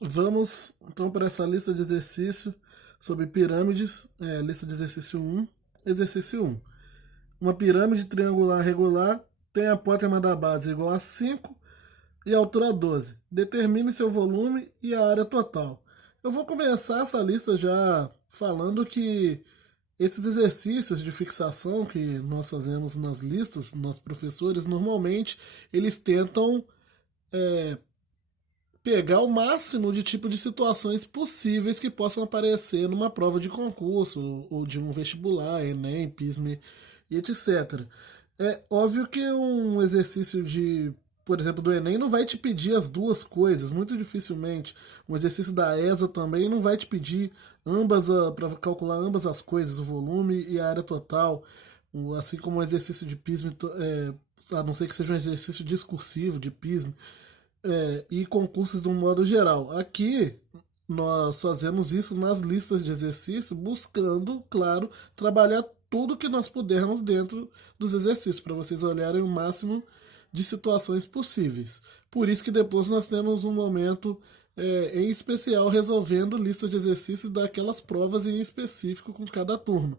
Vamos então para essa lista de exercício sobre pirâmides, lista de exercício um. Exercício um. Uma pirâmide triangular regular tem a apótema da base igual a 5 e a altura 12. Determine seu volume e a área total. Eu vou começar essa lista já falando que esses exercícios de fixação que nós fazemos nas listas, nossos professores, normalmente eles tentam pegar o máximo de tipo de situações possíveis que possam aparecer numa prova de concurso ou de um vestibular, Enem, PISME e etc. É óbvio que um exercício de, por exemplo, do Enem não vai te pedir as duas coisas, muito dificilmente. Um exercício da ESA também não vai te pedir ambas para calcular ambas as coisas, o volume e a área total, assim como um exercício de PISME, a não ser que seja um exercício discursivo de PISME, e concursos de um modo geral. Aqui nós fazemos isso nas listas de exercício, buscando, claro, trabalhar tudo que nós pudermos dentro dos exercícios, para vocês olharem o máximo de situações possíveis. Por isso que depois nós temos um momento em especial resolvendo lista de exercícios daquelas provas em específico com cada turma.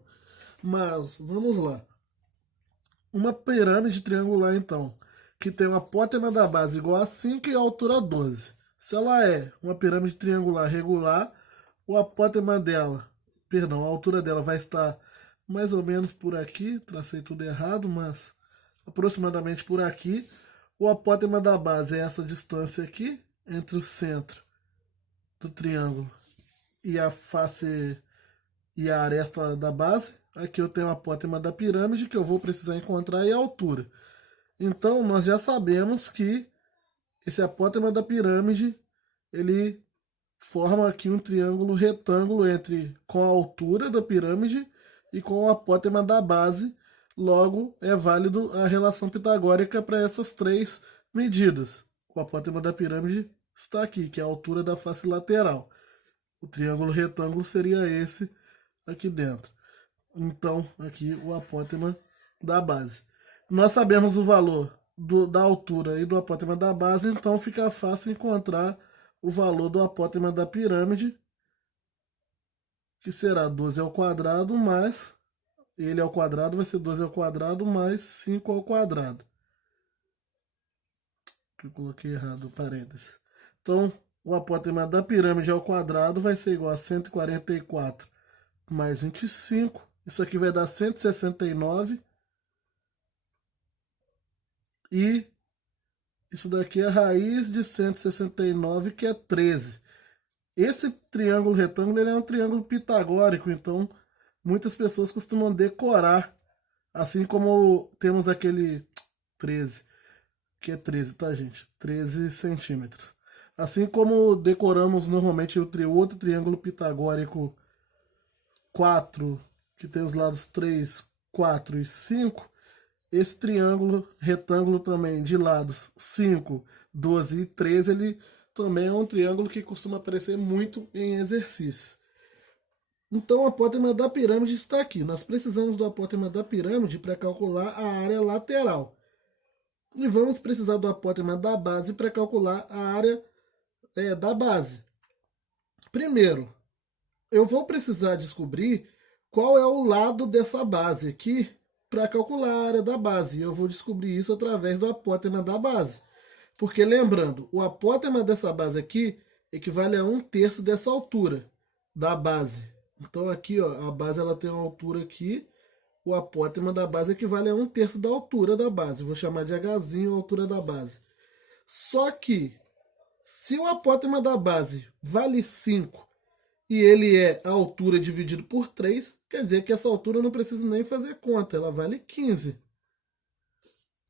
Mas vamos lá. Uma pirâmide triangular, então, que tem uma apótema da base igual a 5 e a altura 12. Se ela é uma pirâmide triangular regular, o apótema dela, perdão, a altura dela vai estar mais ou menos por aqui, tracei tudo errado, mas aproximadamente por aqui. O apótema da base é essa distância aqui, entre o centro do triângulo e a face e a aresta da base. Aqui eu tenho a apótema da pirâmide que eu vou precisar encontrar e a altura. Então nós já sabemos que esse apótema da pirâmide ele forma aqui um triângulo retângulo entre com a altura da pirâmide e com o apótema da base. Logo é válido a relação pitagórica para essas três medidas. O apótema da pirâmide está aqui, que é a altura da face lateral. O triângulo retângulo seria esse aqui dentro. Então, aqui o apótema da base. Nós sabemos o valor da altura e do apótema da base, então fica fácil encontrar o valor do apótema da pirâmide, que será 12 ao quadrado mais ele ao quadrado vai ser 12 ao quadrado mais 5 ao quadrado. Eu coloquei errado, parênteses. Então, o apótema da pirâmide ao quadrado vai ser igual a 144 mais 25. Isso aqui vai dar 169. E isso daqui é a raiz de 169, que é 13. Esse triângulo retângulo ele é um triângulo pitagórico, então muitas pessoas costumam decorar. Assim como temos aquele 13, que é 13, tá, gente? 13 centímetros. Assim como decoramos normalmente o outro triângulo pitagórico 4, que tem os lados 3, 4 e 5, esse triângulo retângulo também de lados 5, 12 e 13, ele também é um triângulo que costuma aparecer muito em exercícios. Então, o apótema da pirâmide está aqui. Nós precisamos do apótema da pirâmide para calcular a área lateral. E vamos precisar do apótema da base para calcular a área da base. Primeiro, eu vou precisar descobrir qual é o lado dessa base aqui para calcular a área da base. Eu vou descobrir isso através do apótema da base. Porque lembrando, o apótema dessa base aqui equivale a 1/3 dessa altura da base. Então aqui, ó, a base ela tem uma altura aqui, o apótema da base equivale a 1/3 da altura da base. Vou chamar de Hzinho a altura da base. Só que, se o apótema da base vale 5 e ele é a altura dividido por 3, quer dizer que essa altura eu não preciso nem fazer conta, ela vale 15.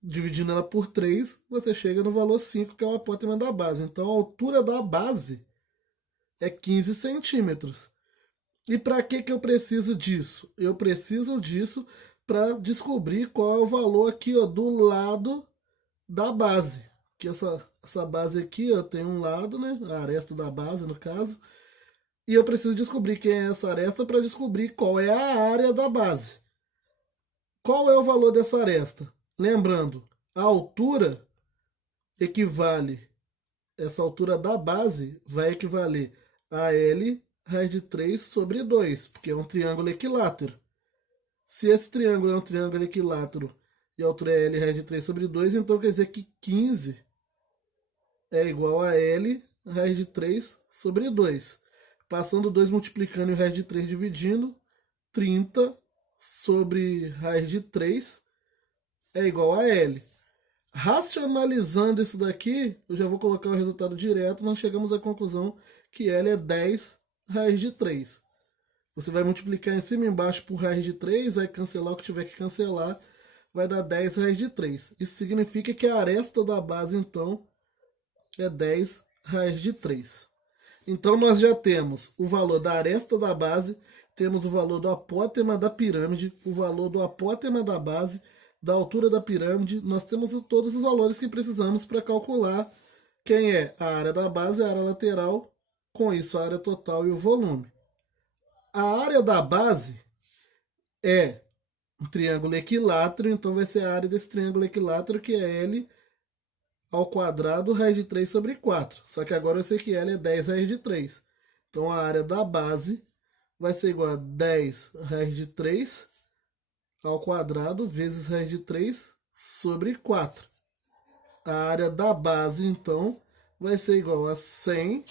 Dividindo ela por 3, você chega no valor 5, que é o apótema da base. Então a altura da base é 15 centímetros. E para que eu preciso disso? Eu preciso disso para descobrir qual é o valor aqui, ó, do lado da base. Que essa base aqui, ó, tem um lado, né? A aresta da base, no caso. E eu preciso descobrir quem é essa aresta para descobrir qual é a área da base. Qual é o valor dessa aresta? Lembrando, a altura equivale essa altura da base vai equivaler a L raiz de 3 sobre 2, porque é um triângulo equilátero. Se esse triângulo é um triângulo equilátero e a altura é L raiz de 3 sobre 2, então quer dizer que 15 é igual a L raiz de 3 sobre 2. Passando 2 multiplicando e o raiz de 3 dividindo, 30 sobre raiz de 3 é igual a L. Racionalizando isso daqui, eu já vou colocar o resultado direto, nós chegamos à conclusão que L é 10 raiz de 3. Você vai multiplicar em cima e embaixo por raiz de 3, vai cancelar o que tiver que cancelar, vai dar 10 raiz de 3. Isso significa que a aresta da base, então, é 10 raiz de 3. Então, nós já temos o valor da aresta da base, temos o valor do apótema da pirâmide, o valor do apótema da base, da altura da pirâmide. Nós temos todos os valores que precisamos para calcular quem é a área da base, a área lateral, com isso a área total e o volume. A área da base é um triângulo equilátero, então vai ser a área desse triângulo equilátero, que é L ao quadrado raiz de 3 sobre 4. Só que agora eu sei que L é 10 raiz de 3. Então a área da base vai ser igual a 10 raiz de 3 ao quadrado vezes raiz de 3 sobre 4. A área da base, então, vai ser igual a 100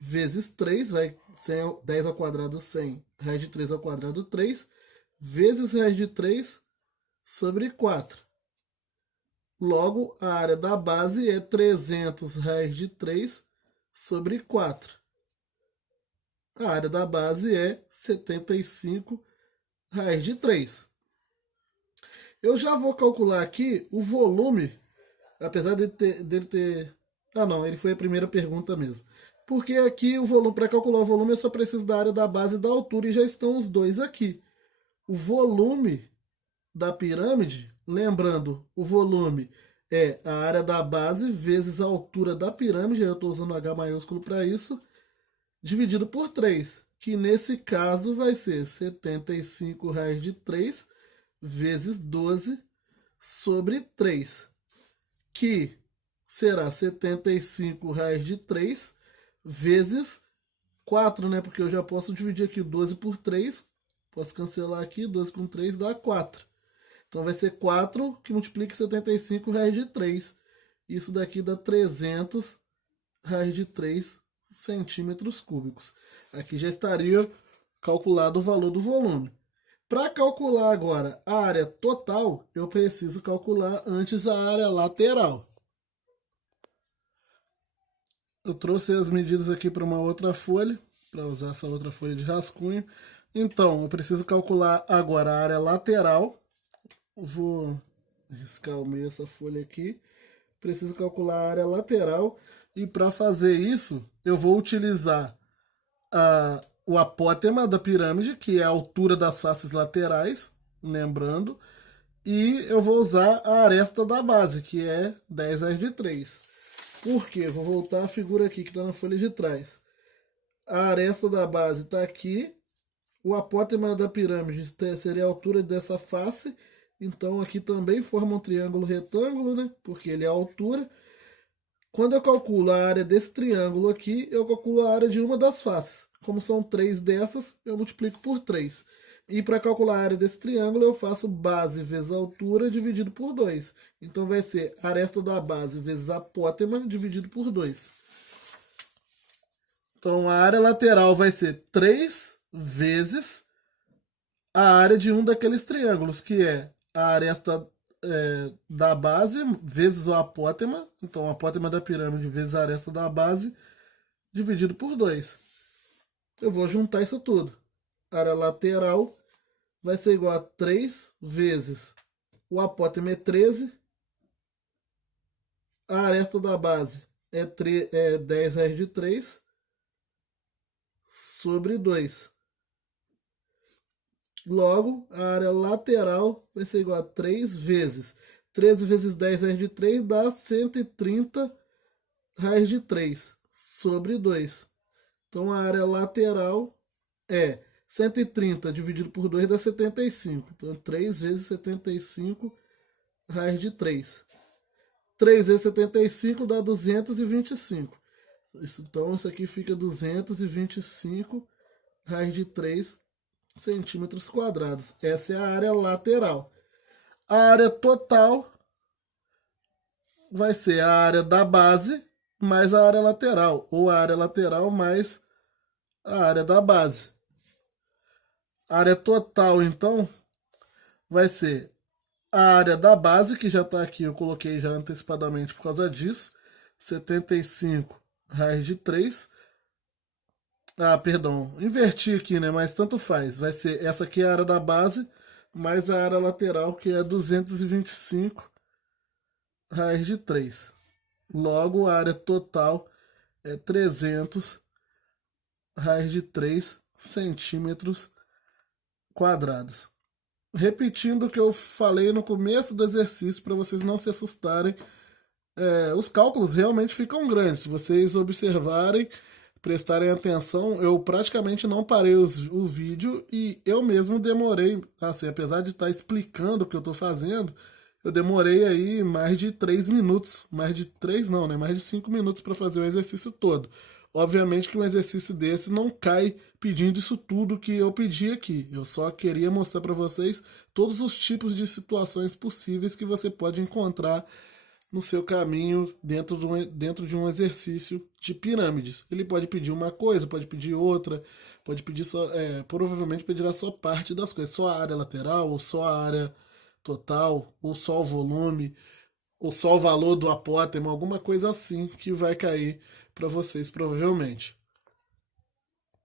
vezes 3, vai 100, 10 ao quadrado 100, raiz de 3 ao quadrado 3, vezes raiz de 3 sobre 4. Logo, a área da base é 300 raiz de 3 sobre 4. A área da base é 75 raiz de 3. Eu já vou calcular aqui o volume, apesar dele ter... Ah, não, ele foi a primeira pergunta mesmo. Porque aqui o volume, para calcular o volume, eu só preciso da área da base e da altura, e já estão os dois aqui. O volume da pirâmide, lembrando, o volume é a área da base vezes a altura da pirâmide, eu estou usando H maiúsculo para isso, dividido por 3, que nesse caso vai ser 75 raiz de 3 vezes 12 sobre 3, que será 75 raiz de 3 vezes 4, né? Porque eu já posso dividir aqui 12 por 3, posso cancelar aqui, 12 com 3 dá 4. Então vai ser 4 que multiplica 75 raiz de 3. Isso daqui dá 300 raiz de 3 centímetros cúbicos. Aqui já estaria calculado o valor do volume. Para calcular agora a área total, eu preciso calcular antes a área lateral. Eu trouxe as medidas aqui para uma outra folha, para usar essa outra folha de rascunho. Então, eu preciso calcular agora a área lateral. Vou riscar ao meio essa folha aqui. Preciso calcular a área lateral. E para fazer isso, eu vou utilizar o apótema da pirâmide, que é a altura das faces laterais, lembrando. E eu vou usar a aresta da base, que é 10 raiz de 3. Por quê? Vou voltar a figura aqui que está na folha de trás. A aresta da base está aqui. O apótema da pirâmide seria a altura dessa face. Então aqui também forma um triângulo retângulo, né? Porque ele é a altura. Quando eu calculo a área desse triângulo aqui, eu calculo a área de uma das faces. Como são 3 dessas, eu multiplico por 3. E para calcular a área desse triângulo, eu faço base vezes altura dividido por 2. Então vai ser aresta da base vezes apótema dividido por 2. Então a área lateral vai ser 3 vezes a área de um daqueles triângulos, que é a aresta da base vezes o apótema. Então o apótema da pirâmide vezes a aresta da base dividido por 2. Eu vou juntar isso tudo. A área lateral vai ser igual a 3 vezes o apótema é 13. A aresta da base é 10 raiz de 3 sobre 2. Logo, a área lateral vai ser igual a 3 vezes 13 vezes 10 raiz de 3 dá 130 raiz de 3 sobre 2. Então a área lateral é 130 dividido por 2 dá 75. Então 3 vezes 75 raiz de 3. 3 vezes 75 dá 225. Então isso aqui fica 225 raiz de 3 centímetros quadrados. Essa é a área lateral. A área total vai ser a área da base mais a área lateral, ou a área lateral mais a área da base. A área total, então, vai ser a área da base, que já está aqui, eu coloquei já antecipadamente por causa disso, 75 raiz de 3. Ah, perdão, inverti aqui, né? Mas tanto faz. Vai ser essa aqui é a área da base, mais a área lateral, que é 225 raiz de 3. Logo, a área total é 300 raiz de 3 centímetros quadrados. Repetindo o que eu falei no começo do exercício, para vocês não se assustarem, os cálculos realmente ficam grandes. Se vocês observarem, prestarem atenção, eu praticamente não parei o vídeo e eu mesmo demorei, assim, apesar de estar explicando o que eu estou fazendo, eu demorei aí mais de 3 minutos, mais de 3 não, né? Mais de 5 minutos para fazer o exercício todo. Obviamente que um exercício desse não cai pedindo isso tudo que eu pedi aqui. Eu só queria mostrar para vocês todos os tipos de situações possíveis que você pode encontrar no seu caminho dentro de um exercício de pirâmides. Ele pode pedir uma coisa, pode pedir outra, pode pedir só, provavelmente pedirá só parte das coisas, só a área lateral, ou só a área total, ou só o volume, ou só o valor do apótemo, alguma coisa assim que vai cair para vocês provavelmente.